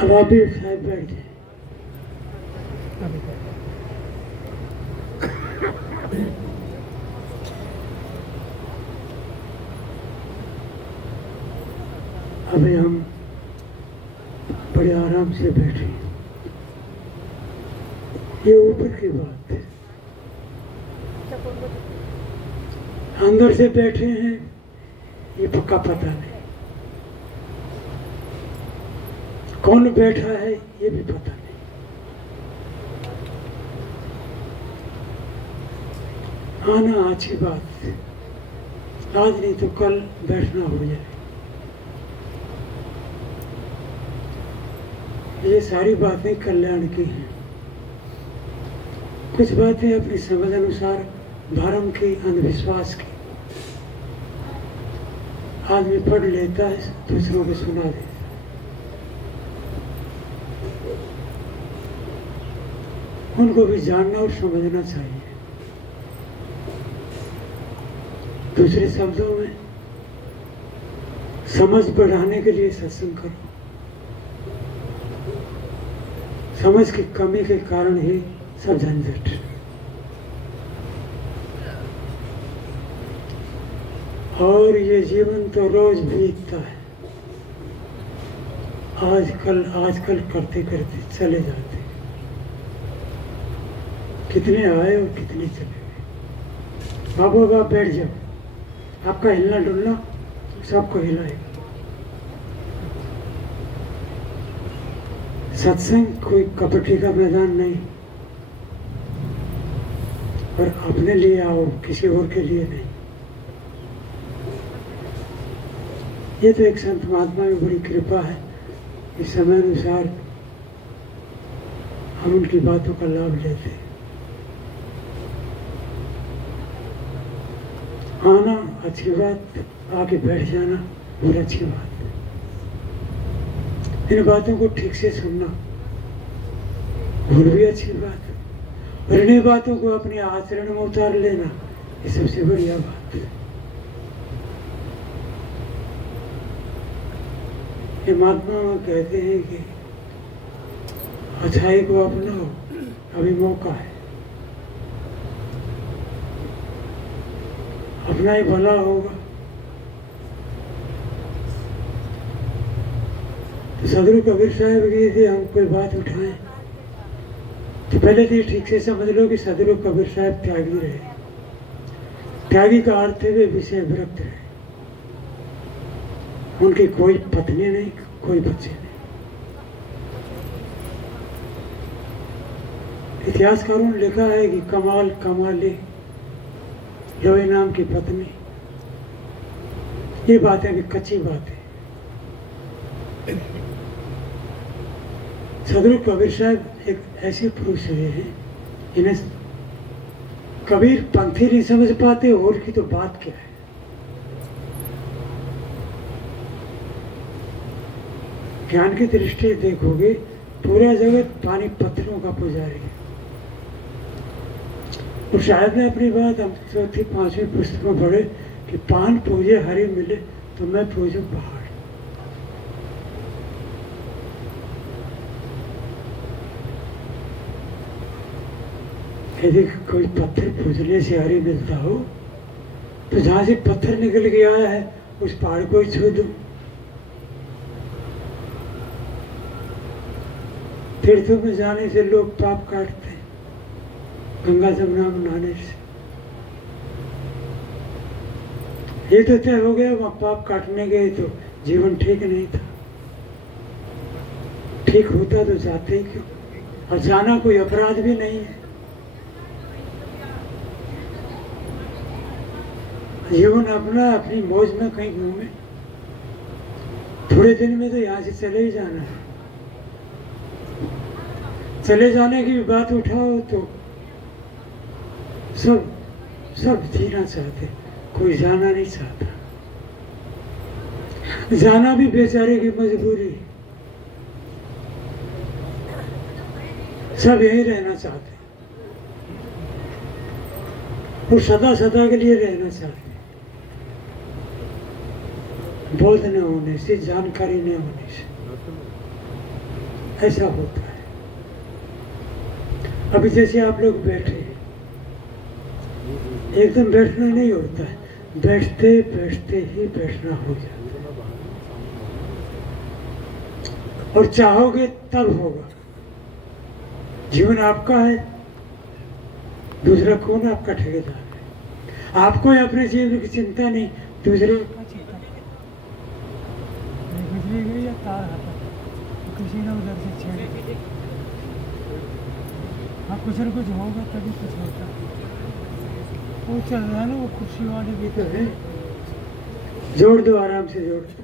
अब आप भी साहब बैठ जाए। अभी हम बड़े आराम से बैठे, ये ऊपर की बात है। अंदर से बैठे हैं ये पक्का पता नहीं, कौन बैठा है ये भी पता नहीं। आना अच्छी बात है, आज नहीं तो कल बैठना हो जाए। ये सारी बातें कल्याण की हैं। कुछ बातें अपनी समझ अनुसार धर्म की, अंधविश्वास की आदमी पढ़ लेता है, दूसरों को सुना देता है। उनको भी जानना और समझना चाहिए। दूसरे शब्दों में समझ बढ़ाने के लिए सत्संग करो। समझ की कमी के कारण ही सब झंझट। और ये जीवन तो रोज बीतता है, आजकल करते करते चले जाते। कितने आए और कितने चले गए। बाबू बाप बैठ जाओ, आपका हिलना डुलना सबको हिलाएगा। सत्संग कोई कपटी का मैदान नहीं, और अपने लिए आओ, किसी और के लिए नहीं। ये तो एक संत महात्मा में बड़ी कृपा है, इस समय अनुसार हम उनकी बातों का लाभ लेते। आना अच्छी बात, आके बैठ जाना और अच्छी बात। इन बातों को ठीक से सुनना और भी अच्छी बात, और इन्हीं बातों को अपने आचरण में उतार लेना ये सबसे बढ़िया बात है। ये महात्मा कहते हैं कि अच्छाई को अपनाओ, अभी मौका है। अपना ही भला होगा। तो सदगुरु कबीर साहब की थी, हम कोई बात उठाएं तो पहले तो ये ठीक से समझ लो कि सदगुरु कबीर साहब त्यागी रहे। त्यागी का अर्थ है वे विषय विरक्त रहे। उनकी कोई पत्नी नहीं, कोई बच्चे नहीं। इतिहासकारों ने लिखा है कि कमाल कमाली लोई नाम की पत्नी। ये बातें भी कच्ची बातें। सदगुरु कबीर साहब एक ऐसे पुरुष हुए हैं, इन्हें कबीर पंथी नहीं समझ पाते, और की तो बात क्या है। ज्ञान की दृष्टि से देखोगे पूरा जगत पानी पत्थरों का पुजारी है। और शायद ने अपनी बात हम चौथी पांचवी पुस्तक में पढ़े कि पान पूजे हरि मिले तो मैं पूजू पहाड़। यदि कोई पत्थर पूजने से हरि मिलता हो तो जहां से पत्थर निकल के आया है उस पहाड़ को ही छू दो। तीर्थों में जाने से लोग पाप काटते हैं, गंगा जमुना में नहाने से। ये तो तय हो गया, वहां पाप काटने गए तो जीवन ठीक नहीं था। ठीक होता तो जाते ही क्यों, और जाना कोई अपराध भी नहीं है। जीवन अपना अपनी मौज में कहीं घूमे, थोड़े दिन में तो यहाँ से चले ही जाना है। चले जाने की बात उठाओ तो सब जीना चाहते, कोई जाना नहीं चाहता। जाना भी बेचारे की मजबूरी, सब यहीं रहना चाहते और सदा सदा के लिए रहना चाहते। बोध न होने से, जानकारी न होने से ऐसा होता है। अभी जैसे आप लोग बैठे हैं, एकदम बैठना नहीं होता है, बैठते बैठते ही बैठना हो जाता है, और चाहोगे तब होगा। जीवन आपका है, दूसरा कौन आपका ठेकेदार है? आपको अपने जीवन की चिंता नहीं, दूसरे बिजली गई या तार हटा किसी ने उधर से छेड़, हाँ कुछ न कुछ होगा तभी कुछ होता। वो चल रहा है ना, वो कुर्सी वाली भी तो है, जोड़ दो, आराम से जोड़ दो।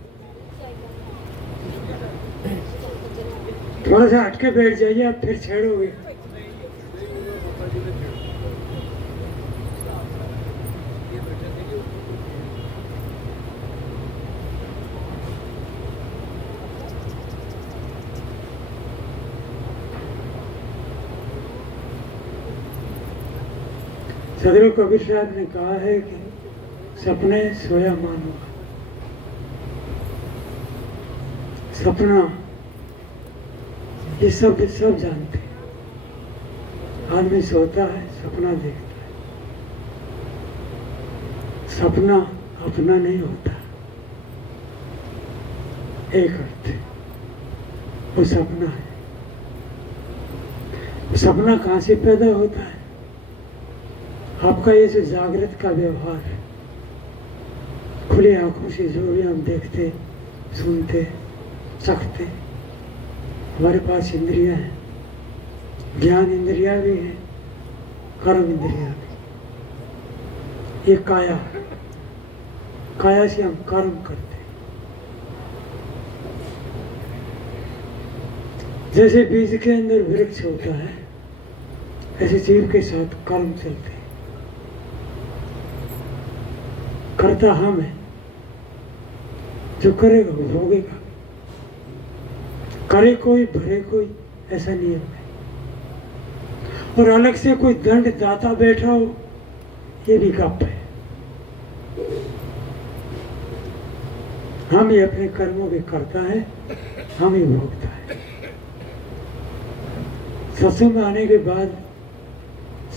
थोड़ा सा हटके बैठ जाइए, आप फिर छेड़ोगे। सदगुरु कबीर साहब ने कहा है कि सपने सोया मानो। सपना ये सब जानते हैं। आदमी सोता है, सपना देखता है। सपना अपना नहीं होता। एक अर्थ वो सपना है। सपना कहाँ से पैदा होता है? आपका ये जो जागृत का व्यवहार है, खुली आंखों से जो भी हम देखते, सुनते, चखते, हमारे पास इंद्रियां हैं, ज्ञान इंद्रियां भी हैं, कर्म इंद्रियां भी। ये काया, काया से हम कर्म करते हैं। जैसे बीज के अंदर वृक्ष होता है, ऐसे जीव के साथ कर्म चलते हैं। करता हम है, जो करेगा वो भोगेगा। करे कोई भरे कोई, ऐसा नियम है। और अलग से कोई दंड दाता बैठा हो, ये भी गप है। हम ही अपने कर्मों के करता है, हम ही भोगता है। सत्संग में आने के बाद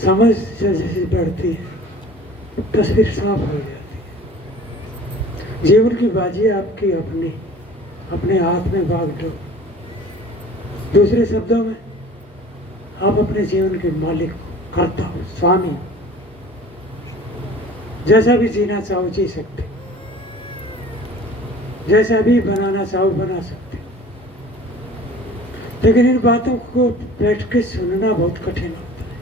समझ जैसे बढ़ती है, तस्वीर साफ हो जाती है। जीवन की बाजी आपकी अपनी, अपने हाथ में भाग दो। दूसरे शब्दों में, आप अपने जीवन के मालिक, कर्ता हो, स्वामी। जैसा भी जीना चाहो जी सकते, जैसा भी बनाना चाहो बना सकते। लेकिन इन बातों को बैठ के सुनना बहुत कठिन होता है।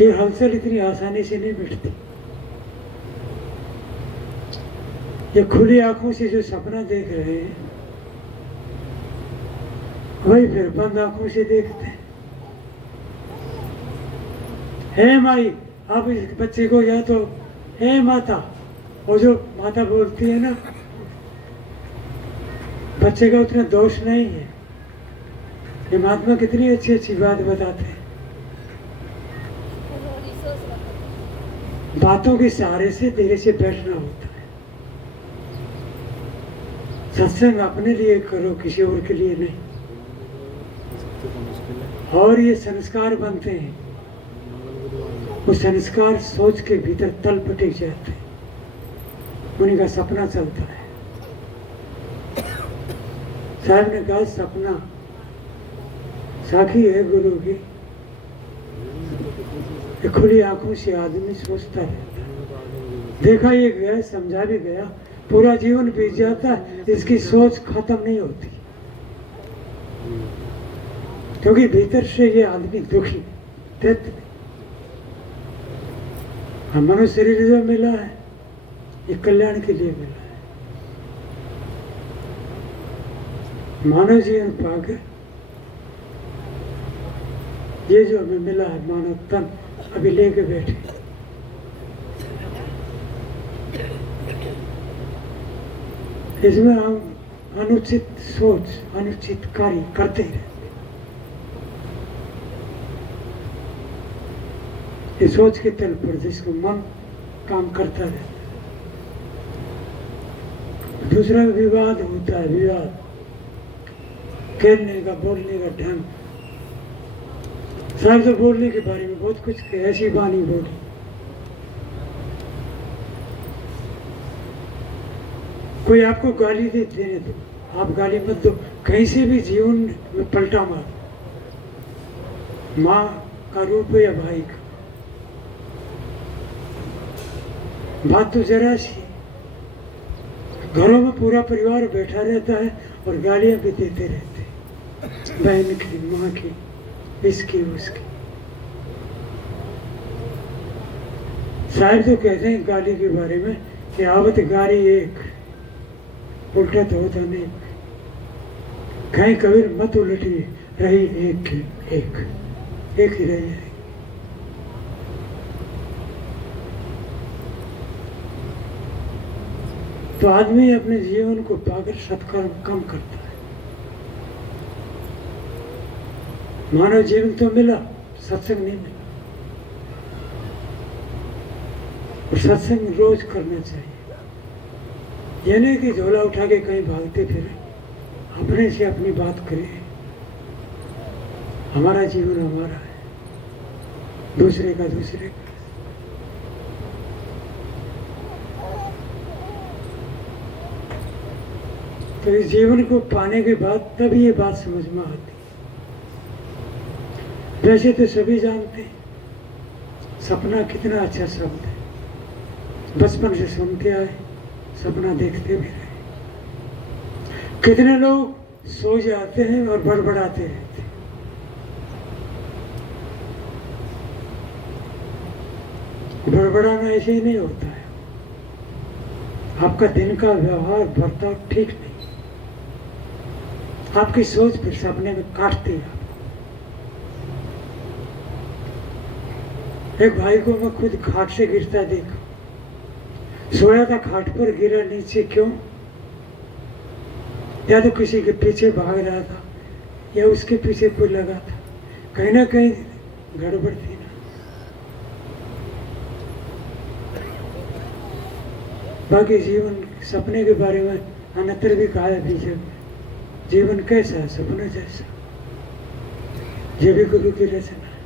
ये हलचल इतनी आसानी से नहीं बैठती। ये खुली आंखों से जो सपना देख रहे हैं, वही फिर बंद आंखों से देखते हैं। हे माई, आप इस बच्चे को या तो हे माता, वो जो माता बोलती है ना, बच्चे का उतना दोष नहीं है। ये महात्मा कितनी अच्छी अच्छी बात बताते हैं। बातों के सहारे से धीरे से बैठना होता है। सत्संग अपने लिए करो, किसी और के लिए नहीं। और ये संस्कार बनते हैं, वो संस्कार सोच के भीतर तल पटिक जाते हैं, उन्हीं का सपना चलता है। साहब ने कहा सपना साखी है गुरु की, खुली आंखों से आदमी सोचता रहता है। देखा ये गया, समझा भी गया, पूरा जीवन बीत जाता है, इसकी सोच खत्म नहीं होती। क्योंकि भीतर से ये आदमी दुखी तृप्त नहीं। मनुष्य शरीर जो मिला है, ये कल्याण के लिए मिला है। मानव जीवन पाकर ये जो हमें मिला है, मानव तन अभी लेके बैठे, इसमें हम अनुचित सोच, अनुचित कार्य करते ही रहते। ये सोच के तल पर जिसको मन काम करता रहता है। दूसरा विवाद होता है, विवाद खेलने का, बोलने का ढंग। साहब तो बोलने के बारे में बहुत कुछ कहे, ऐसी बानी बोली। कोई आपको गाली देने दो, आप गाली मत दो, कहीं से भी जीवन में पलटा मार। माँ का रूप या भाई का, बात तो जरा सी। घरों में पूरा परिवार बैठा रहता है और गालियां भी देते रहते हैं, बहन की, माँ की, इसकी उसकी। साहब तो कहते हैं गाली के बारे में कि आवत गाली एक, उल्टा तो होता नहीं। कहीं कबीर मत उलटी, रही एक की एक ही रही है। तो आदमी अपने जीवन को पाकर सत्कर्म कम करता है। मानव जीवन तो मिला, सत्संग नहीं मिला। और सत्संग रोज करना चाहिए। ये नहीं कि झोला उठा के कहीं भागते फिरे, अपने से अपनी बात करें। हमारा जीवन हमारा है, दूसरे का दूसरे का। तो इस जीवन को पाने के बाद तब ये बात समझ में आती। वैसे तो सभी जानते हैं सपना कितना अच्छा शब्द है, बचपन से सुनते आए, सपना देखते भी रहे। कितने लोग सो जाते हैं और बड़बड़ाते रहते हैं। बड़बड़ाना ऐसे ही नहीं होता है। आपका दिन का व्यवहार बर्ताव ठीक नहीं, आपकी सोच फिर सपने में काटती है। एक भाई को मैं खुद घाट से गिरता देखा। सोया था घाट पर, गिरा नीचे क्यों? या तो किसी के पीछे भाग रहा था या उसके पीछे कोई लगा था। कहीं ना कहीं गड़बड़ थी ना। बाकी जीवन सपने के बारे में अन्यत्र भी कहा है बीच में, जीवन कैसा है? सपना जैसा। ये भी गुरु की रचना है।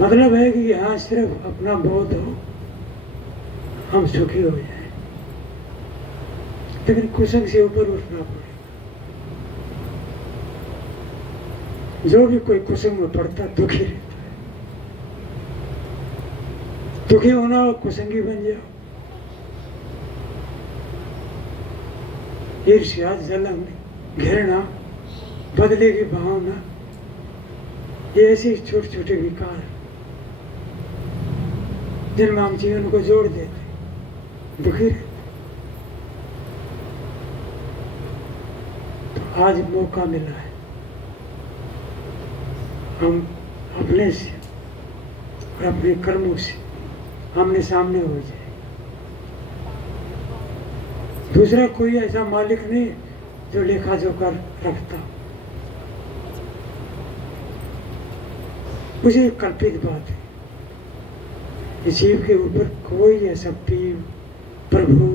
मतलब है कि यहाँ सिर्फ अपना बोध हो, हम सुखी हो जाए। लेकिन कुसंग से ऊपर उठना पड़ेगा। जो भी कोई कुसंग में पड़ता दुखी रहता है। दुखी होना और कुसंगी बन जाओ। ईर्ष्या, जलन, घृणा, बदले की भावना, ये ऐसे छोटे छोटे विकार जिनमें हम जीवन को जोड़ देते, दुखी रहते। तो आज मौका मिला है, हम अपने से और अपने कर्मों से आमने सामने हो जाए। दूसरा कोई ऐसा मालिक नहीं जो लेखा जोखा रखता। मुझे एक कल्पित बात है, जीव के ऊपर कोई ऐसा पीर, प्रभु,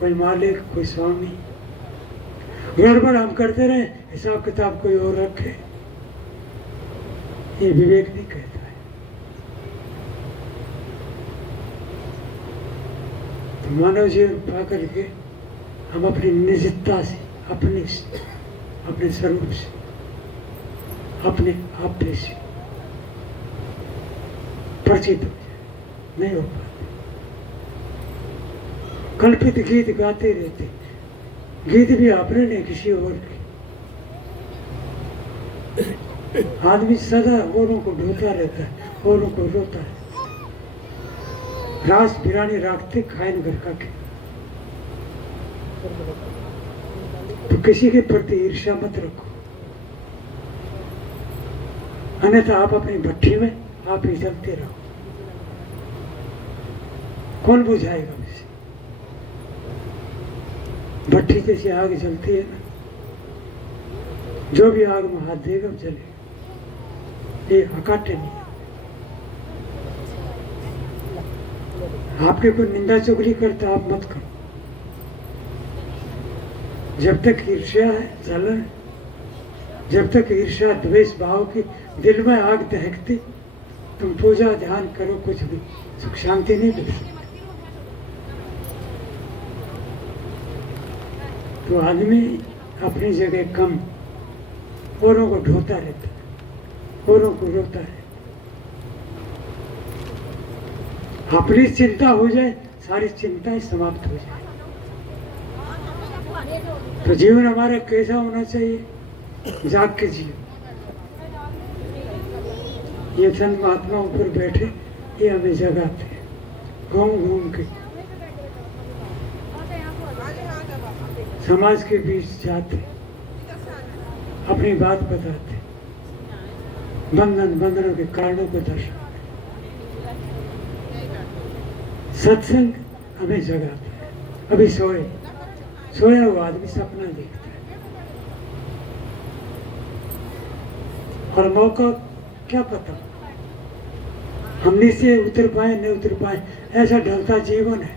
कोई मालिक, कोई स्वामी। गड़बड़ हम करते रहे, हिसाब किताब कोई और रखे, ये विवेक नहीं कहता है। तो मानव जीवन पा करके हम अपनी निजता से, अपने स्वरूप से, अपने आप से परिचित हो जाए। नहीं हो पाते। कल्पित गीत गाते रहते, गीत भी आपने नहीं, किसी और के। आदमी सदा औरों को ढोता रहता है, औरों को रोता है। रास बिरानी राखते खाइन घर का के। तो किसी के प्रति ईर्ष्या मत रखो, अन्यथा आप अपनी भट्टी में आप ही जलते रहो। कौन बुझाएगा उसे? भट्टी जैसी आग जलती है ना, जो भी आग में हाथ देगा जलेगा। ये अकाट्य नहीं। आपके कोई निंदा चुगली करता आप मत करो। जब तक ईर्ष्या है, जलन है, जब तक ईर्ष्या द्वेष भाव की दिल में आग दहकती, तुम पूजा ध्यान करो, कुछ भी सुख शांति नहीं मिल सकती। तो आदमी अपनी जगह कम, औरों को ढोता रहता है, औरों को रोता है। अपनी चिंता हो जाए, सारी चिंताएं समाप्त हो जाए। तो जीवन हमारा कैसा होना चाहिए? जाग के जियो। ये संत महात्मा ऊपर बैठे, ये हमें जगाते हैं, घूम घूम के समाज के बीच जाते, अपनी बात बताते, बंधनों के कारणों को दर्शाते। सत्संग हमें जगाता है। अभी सोया हुआ आदमी सपना देखता है, और मौका क्या पता हम नीचे उतर पाए न उतर पाए, ऐसा ढलता जीवन है।